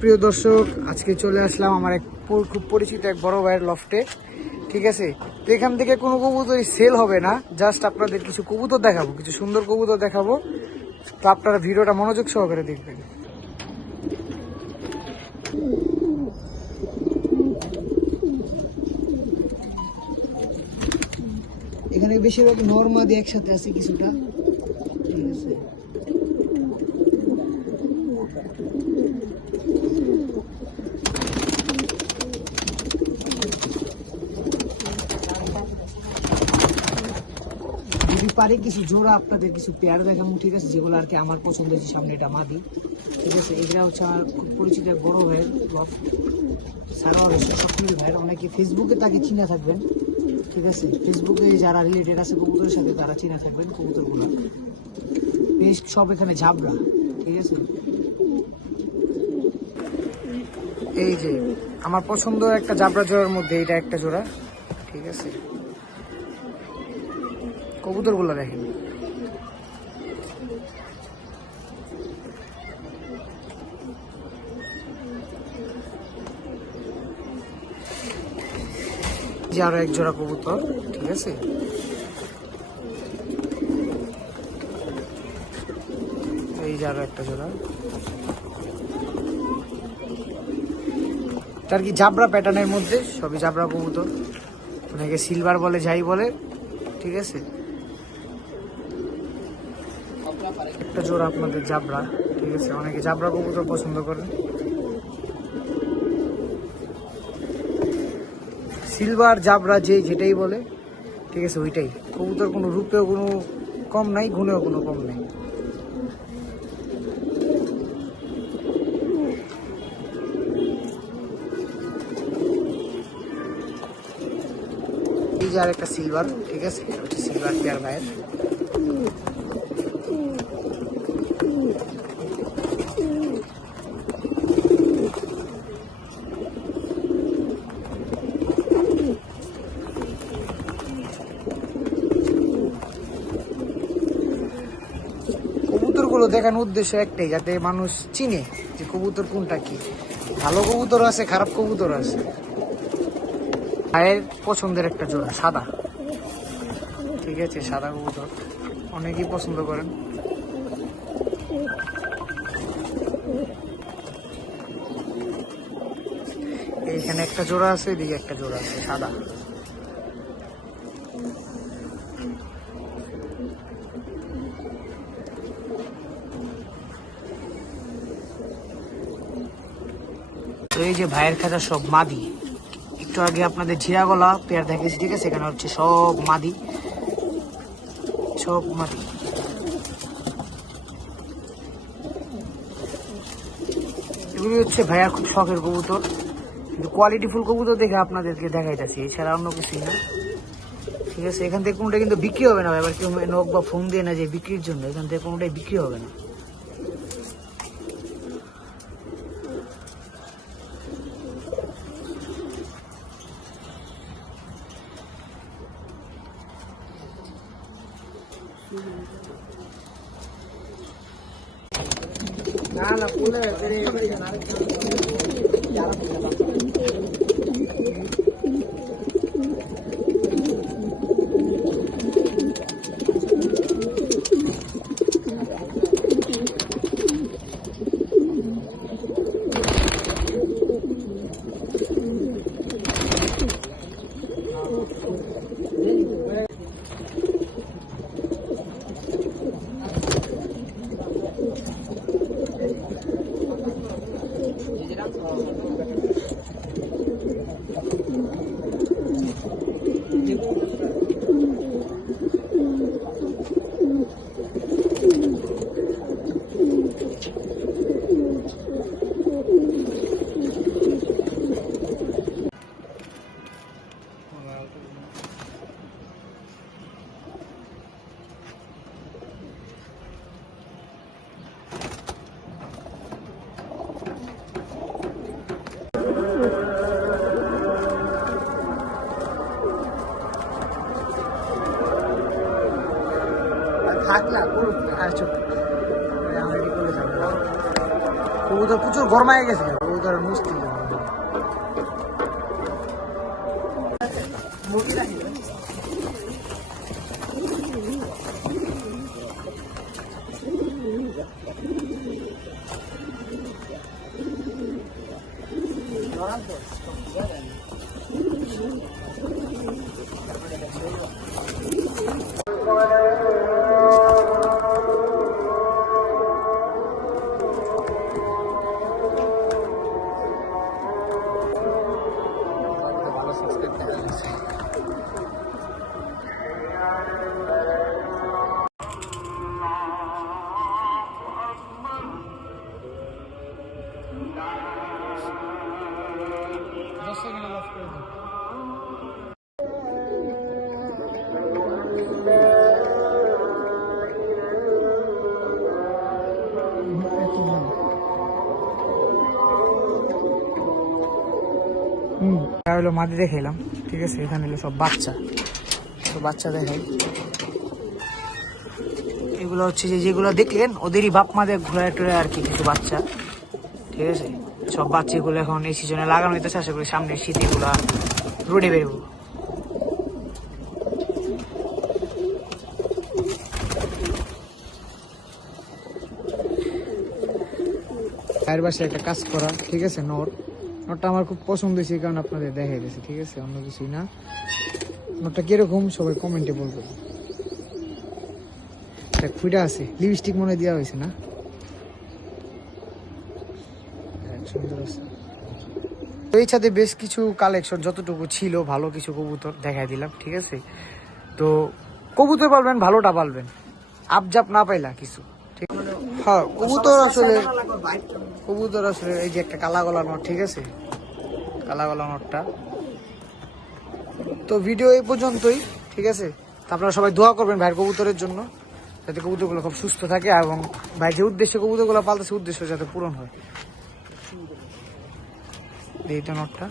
সুপ্রিয় দর্শক, আজকে চলে আসলাম আমার এক খুব পরিচিত এক বড় ভাইয়ের লফটে। ঠিক আছে, তো এখান থেকে কোনো কবুতরই সেল হবে না, জাস্ট আপনাদের কিছু কবুতর দেখাবো, কিছু সুন্দর কবুতর দেখাবো। তো আপনারা ভিডিওটা মনোযোগ সহকারে দেখবেন। এখানে বেশিরভাগ নরমাদি একসাথে আছে কিছুটা। ঠিক আছে, যদি পারি কিছু জোড়া আপনাদের কিছু পেয়ার দেখাবো। ঠিক আছে, যেগুলো আর কি আমার পছন্দ হয়েছে। সামনে এটা মাদি। ঠিক আছে, এগুলা হচ্ছে আমার খুব পরিচিত এক বড় ভাইয়ের লফট। ছাড়াও রয়েছে স্বপ্নিল ভাইয়ের, অনেকে ফেসবুকে তাকে চিনে থাকবেন। ঠিক আছে, ফেসবুকে যারা রিলেটেড আছে কবুতরের সাথে তারা চিনে থাকবেন কবুতরগুলো। বেশ সব এখানে ঝাবড়া। ঠিক আছে, এই যে আমার পছন্দ একটা জাবরা জোড়ার মধ্যে এটা একটা জোড়া। ঠিক আছে, কবুতরগুলো দেখেন। যে আরো এক জোড়া কবুতর। ঠিক আছে, এই যে আরো একটা জোড়া। আর কি জাবরা প্যাটার্নের মধ্যে, সবই জাবরা কবুতর। অনেকে সিলভার বলে, যাই বলে। ঠিক আছে, একটা জোড়া আপনাদের জাবরা। ঠিক আছে, অনেকে জাবরা কবুতর পছন্দ করেন। সিলভার জাবরা যেটাই বলে। ঠিক আছে, ওইটাই কবুতর। কোনো রূপেও কোনো কম নাই, গুণেও কোনো কম নাই। এই যে আর একটা সিলভার। ঠিক আছে, হচ্ছে সিলভার পেয়ার ভাইয়ের। কবুতরগুলো দেখানোর উদ্দেশ্য একটাই, যাতে মানুষ চিনে যে কবুতর কোনটা কি। ভালো কবুতর আছে, খারাপ কবুতর আছে। ভাইয়ের পছন্দের একটা জোড়া সাদা। ঠিক আছে, সাদা কবুতর অনেকেই পছন্দ করেন। এইখানে একটা জোড়া আছে, এদিকে একটা জোড়া আছে সাদা। তো এই যে ভাইয়ের খাঁচা সব মাদি। একটু আগে আপনাদের ঝিরাগলা পেয়ার দেখেছি। ঠিক আছে, এখানে হচ্ছে সব মাদি, সব মাদি। এগুলি হচ্ছে ভাইয়ার খুব শখের কবুতর, কিন্তু কোয়ালিটিফুল কবুতর দেখে আপনাদেরকে দেখাইতেছি, এছাড়া অন্য কিছুই না। ঠিক আছে, এখান থেকে কোনোটা কিন্তু বিক্রি হবে না। এবার কেউ নখ বা ফোন দিয়ে না যে বিক্রির জন্য, এখান থেকে কোনোটাই বিক্রি হবে না। না না পুলে থাকলা করুক আর চুপ। কবুতর প্রচুর গরমায় গেছে, কবুতর মুশকিল। হলো মাদি দেখাইলাম, ঠিক আছে। এখানে হলো সব বাচ্চা, তো বাচ্চা দেখাই। এগুলো হচ্ছে যেগুলো দেখলেন ওদেরই বাপ মাদের ঘোরায় টোরে আর কি, কিছু বাচ্চা, ঠিক আছে। সব বাচ্চাগুলো এখন এই সিজনে লাগানো হইতেছে, আশা করি সামনে শীতে এগুলা রোডে বেরোবো। ভাইয়ের বাসায় একটা কাজ করা, ঠিক আছে। নোটটা আমার খুব পছন্দ হয়েছে, কারণ আপনাদের দেখাই দিয়েছে, ঠিক আছে, অন্য কিছুই না। নোটটা কিরকম সবাই কমেন্টে বলবেন। ফুটা আছে, লিপস্টিক মনে দেওয়া হয়েছে না, সুন্দর আছে। তো এই ছাদে বেশ কিছু কালেকশন যতটুকু ছিল ভালো কিছু কবুতর দেখাই দিলাম, ঠিক আছে। তো কবুতর পালবেন, ভালোটা পালবেন, আপজাপ না পাইলা কিছু, ঠিক। হ্যাঁ, কবুতর আসলে এই যে একটা কালা গলা নট, ঠিক আছে, কালা গলা নটটা। তো ভিডিও এই পর্যন্তই, ঠিক আছে। তো আপনারা সবাই দোয়া করবেন ভাইয়ের কবুতরের জন্য, যাতে কবুতরগুলো খুব সুস্থ থাকে, এবং ভাই যে উদ্দেশ্যে কবুতরগুলো পালতেছে উদ্দেশ্য যাতে পূরণ হয়। এইটা নটটা